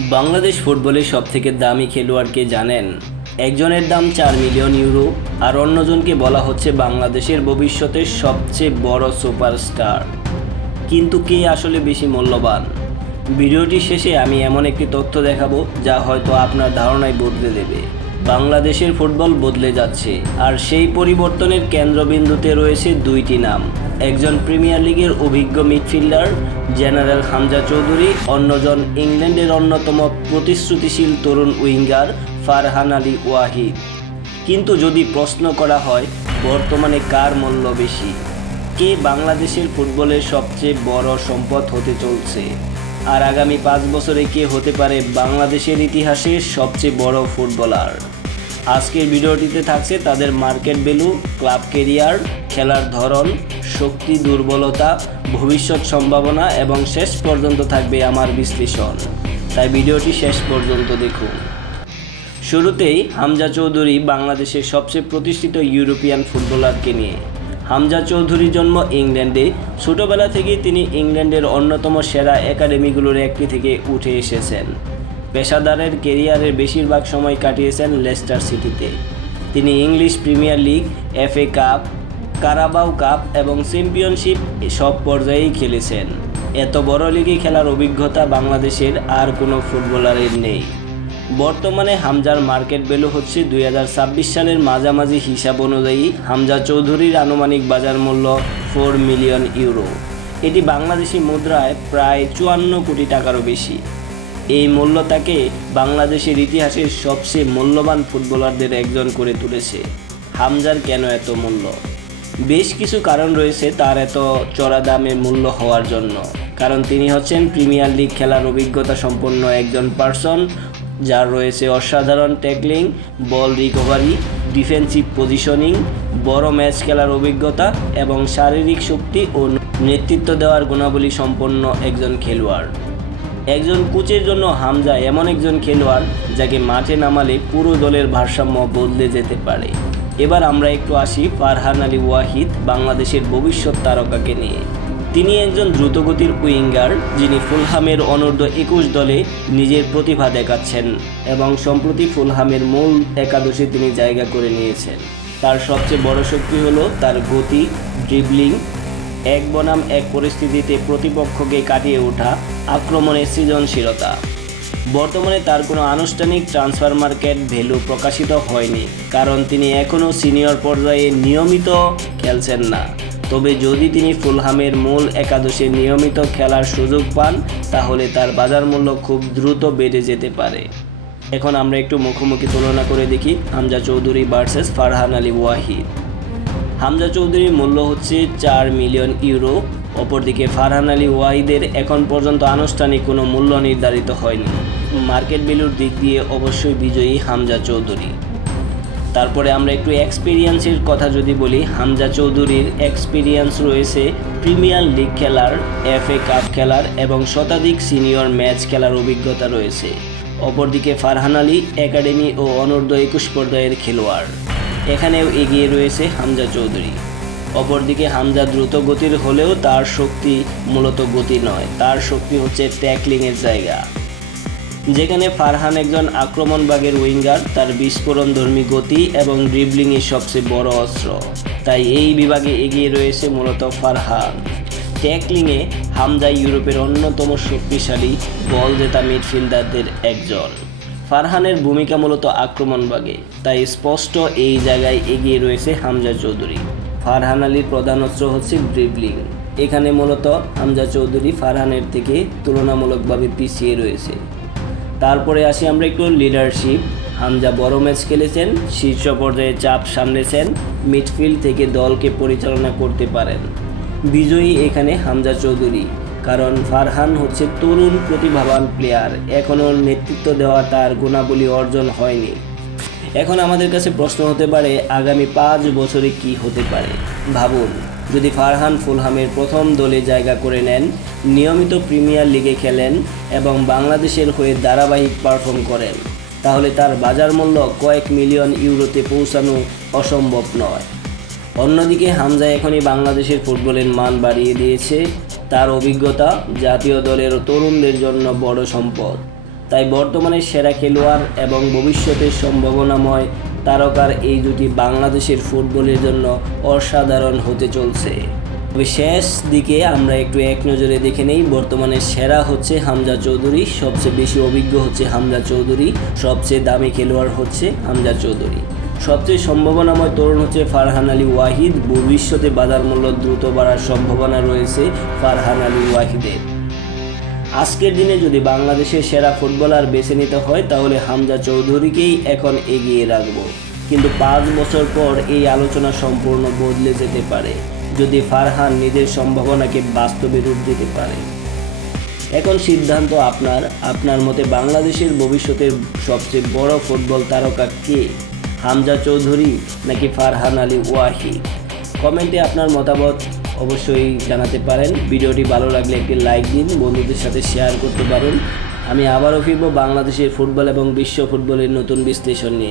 বাংলাদেশ ফুটবলের সবথেকে দামি খেলোয়াড়কে জানেন? একজনের দাম 4 মিলিয়ন ইউরো, আর অন্যজনকে বলা হচ্ছে বাংলাদেশের ভবিষ্যতের সবচেয়ে বড় সুপারস্টার। কিন্তু কে আসলে বেশি মূল্যবান? ভিডিওটি শেষে আমি এমন একটি তথ্য দেখাবো যা হয়তো আপনার ধারণাই বদলে দেবে। বাংলাদেশের ফুটবল বদলে যাচ্ছে, আর সেই পরিবর্তনের কেন্দ্রবিন্দুতে রয়েছে দুইটি নাম। একজন প্রিমিয়ার লিগের অভিজ্ঞ মিডফিল্ডার জেনারেল হামজা চৌধুরী, অন্যজন ইংল্যান্ডের অন্যতম প্রতিশ্রুতিশীল তরুণ উইঙ্গার ফারহান আলী ওয়াহিদ। কিন্তু যদি প্রশ্ন করা হয় বর্তমানে কার মূল্য বেশি, কে বাংলাদেশের ফুটবলের সবচেয়ে বড় সম্পদ হতে চলছে, আর আগামী 5 বছরে কে হতে পারে বাংলাদেশের ইতিহাসে সবচেয়ে বড় ফুটবলার, আজকের ভিডিওটিতে থাকছে তাদের মার্কেট ভ্যালু, ক্লাব কেরিয়ার, খেলার ধরন, শক্তি দুর্বলতা, ভবিষ্যৎ সম্ভাবনা এবং শেষ পর্যন্ত থাকবে আমার বিশ্লেষণ। তাই ভিডিওটি শেষ পর্যন্ত দেখুন। শুরুতেই হামজা চৌধুরী বাংলাদেশের সবচেয়ে প্রতিষ্ঠিত ইউরোপিয়ান ফুটবলারকে নিয়ে। হামজা চৌধুরীর জন্ম ইংল্যান্ডে। ছোটবেলা থেকেই তিনি ইংল্যান্ডের অন্যতম সেরা একাডেমিগুলোর একটি থেকে উঠে এসেছেন। পেশাদারের কেরিয়ারের বেশিরভাগ সময় কাটিয়েছেন লেস্টার সিটিতে। তিনি English premier league, FA cup, Carabao cup এবং চ্যাম্পিয়নশিপ সব পর্যায়েই খেলেছেন। এত বড় লিগে খেলার অভিজ্ঞতা বাংলাদেশের আর কোনো ফুটবলারের নেই। বর্তমানে হামজার মার্কেট ভ্যালু হচ্ছে 2026 সালের মাঝামাঝি হিসাব অনুযায়ী হামজা চৌধুরীর আনুমানিক বাজার মূল্য 4 মিলিয়ন ইউরো। এটি বাংলাদেশি মুদ্রায় প্রায় 54 কোটি টাকারও বেশি। এই মূল্য তাকে বাংলাদেশের ইতিহাসের সবচেয়ে মূল্যবান ফুটবলারদের একজন করে তুলেছে। হামজার কেন এত মূল্য? বেশ কিছু কারণ রয়েছে তার এত চড়া দামে মূল্য হওয়ার জন্য। কারণ তিনি হচ্ছেন প্রিমিয়ার লিগ খেলার অভিজ্ঞতা সম্পন্ন একজন পার্সন, যার রয়েছে অসাধারণ ট্যাকলিং, বল রিকভারি, ডিফেন্সিভ পজিশনিং, বড় ম্যাচ খেলার অভিজ্ঞতা এবং শারীরিক শক্তি ও নেতৃত্ব দেওয়ার গুণাবলী সম্পন্ন একজন খেলোয়াড়। একজন কোচের জন্য হামজা এমন একজন খেলোয়াড় যাকে মাঠে নামালে পুরো দলের ভারসাম্য বদলে যেতে পারে। এবার আমরা একটু আসি ফারহান আলী ওয়াহিদ, বাংলাদেশের ভবিষ্যৎ তারকাকে নিয়ে। তিনি একজন দ্রুতগতির উইঙ্গার যিনি ফুলহামের অনূর্ধ্ব-21 দলে নিজের প্রতিভা দেখাচ্ছেন এবং সম্প্রতি ফুলহামের মূল একাদশে তিনি জায়গা করে নিয়েছেন। তার সবচেয়ে বড় শক্তি হলো তার গতি, ড্রিবলিং, এক বনাম এক পরিস্থিতিতে প্রতিপক্ষকে কাটিয়ে ওঠা, আক্রমণের সৃজনশীলতা। বর্তমানে তার কোনো আনুষ্ঠানিক ট্রান্সফার মার্কেট ভ্যালু প্রকাশিত হয়নি, কারণ তিনি এখনও সিনিয়র পর্যায়ে নিয়মিত খেলছেন না। তবে যদি তিনি ফুলহামের মূল একাদশে নিয়মিত খেলার সুযোগ পান তাহলে তার বাজার মূল্য খুব দ্রুত বেড়ে যেতে পারে। এখন আমরা একটু মুখোমুখি তুলনা করে দেখি হামজা চৌধুরী ভার্সেস ফারহান আলী ওয়াহিদ। হামজা চৌধুরীর মূল্য হচ্ছে 4 মিলিয়ন ইউরো। অপরদিকে ফারহান আলী ওয়াহিদের এখন পর্যন্ত আনুষ্ঠানিক কোনো মূল্য নির্ধারিত হয়নি। মার্কেট ভ্যালুর দিক দিয়ে অবশ্যই বিজয়ী হামজা চৌধুরী। তারপরে আমরা একটু এক্সপিরিয়েন্সের কথা যদি বলি, হামজা চৌধুরীর এক্সপিরিয়েন্স রয়েছে প্রিমিয়ার লিগ খেলার, FA কাপ খেলার এবং শতাধিক সিনিয়র ম্যাচ খেলার অভিজ্ঞতা রয়েছে। অপরদিকে ফারহান আলী একাডেমি ও অনূর্ধ্ব-21 পর্যায়ের খেলোয়াড়, এখানেও এগিয়ে রয়েছে হামজা চৌধুরী। অপরদিকে হামজা দ্রুত গতির হলেও তার শক্তি মূলত গতি নয়, তার শক্তি হচ্ছে ট্যাকলিংয়ের জায়গা। যেখানে ফারহান একজন আক্রমণভাগের উইঙ্গার, তার বিস্ফোরণধর্মী গতি এবং ড্রিবলিংই সবচেয়ে বড় অস্ত্র। তাই এই বিভাগে এগিয়ে রয়েছে মূলত ফারহান। ট্যাকলিংয়ে হামজা ইউরোপের অন্যতম শক্তিশালী বল জেতা মিডফিল্ডারদের একজন। ফারহানের ভূমিকা মূলত আক্রমণভাগে, তাই স্পষ্ট এই জায়গায় এগিয়ে রয়েছে হামজা চৌধুরী। ফারহান আলীর প্রধান অস্ত্র হচ্ছে ড্রিবলিং। এখানে মূলত হামজা চৌধুরী ফারহানের থেকে তুলনামূলকভাবে পিছিয়ে রয়েছে। তারপরে আসি আমরা একটু লিডারশিপ। হামজা বড় ম্যাচ খেলেছেন, শীর্ষ পর্যায়ে চাপ সামলেছেন, মিডফিল্ড থেকে দলকে পরিচালনা করতে পারেন। বিজয়ী এখানে হামজা চৌধুরী, কারণ ফারহান হচ্ছে তরুণ প্রতিভাবান প্লেয়ার, এখনও নেতৃত্ব দেওয়া তার গুণাবলী অর্জন হয়নি। এখন আমাদের কাছে প্রশ্ন হতে পারে আগামী 5 বছরে কি হতে পারে। ভাবুন, যদি ফারহান ফুলহামের প্রথম দলে জায়গা করে নেন, নিয়মিত প্রিমিয়ার লিগে খেলেন এবং বাংলাদেশের হয়ে ধারাবাহিক পারফর্ম করেন, তাহলে তার বাজার মূল্য কয়েক মিলিয়ন ইউরোতে পৌঁছানো অসম্ভব নয়। অন্যদিকে হামজা এখনই বাংলাদেশের ফুটবলের মান বাড়িয়ে দিয়েছে। তার অভিজ্ঞতা জাতীয় দলের তরুণদের জন্য বড় সম্পদ। তাই বর্তমানে সেরা খেলোয়াড় এবং ভবিষ্যতের সম্ভাবনাময় তারকার এই জুটি বাংলাদেশের ফুটবলের জন্য অসাধারণ হতে চলছে। তবে শেষ দিকে আমরা একটু এক নজরে দেখে নেই। বর্তমানে সেরা হচ্ছে হামজা চৌধুরী, সবচেয়ে বেশি অভিজ্ঞ হচ্ছে হামজা চৌধুরী, সবচেয়ে দামি খেলোয়াড় হচ্ছে হামজা চৌধুরী, সবচেয়ে সম্ভাবনাময় তরুণ হচ্ছে ফারহান আলী ওয়াহিদ। ভবিষ্যতে বাজার মূল্য দ্রুত বাড়ার সম্ভাবনা রয়েছে ফারহান আলী ওয়াহিদের। আজকের দিনে যদি বাংলাদেশের সেরা ফুটবলার বেছে নিতে হয় তাহলে হামজা চৌধুরীকেই এখন এগিয়ে রাখব, কিন্তু 5 বছর পর এই আলোচনা সম্পূর্ণ বদলে যেতে পারে যদি ফারহান নিজের সম্ভাবনাকে বাস্তবে রূপ দিতে পারে। এখন সিদ্ধান্ত আপনার মতে বাংলাদেশের ভবিষ্যতের সবচেয়ে বড় ফুটবল তারকা কে, হামজা চৌধুরী নাকি ফারহান আলী ওয়াহিদ? কমেন্টে আপনার মতামত অবশ্যই জানাতে পারেন। ভিডিওটি ভালো লাগলে একটি লাইক দিন, বন্ধুদের সাথে শেয়ার করতে পারেন। আমি আবারও ফিরব বাংলাদেশের ফুটবল এবং বিশ্ব ফুটবলের নতুন বিশ্লেষণ নিয়ে।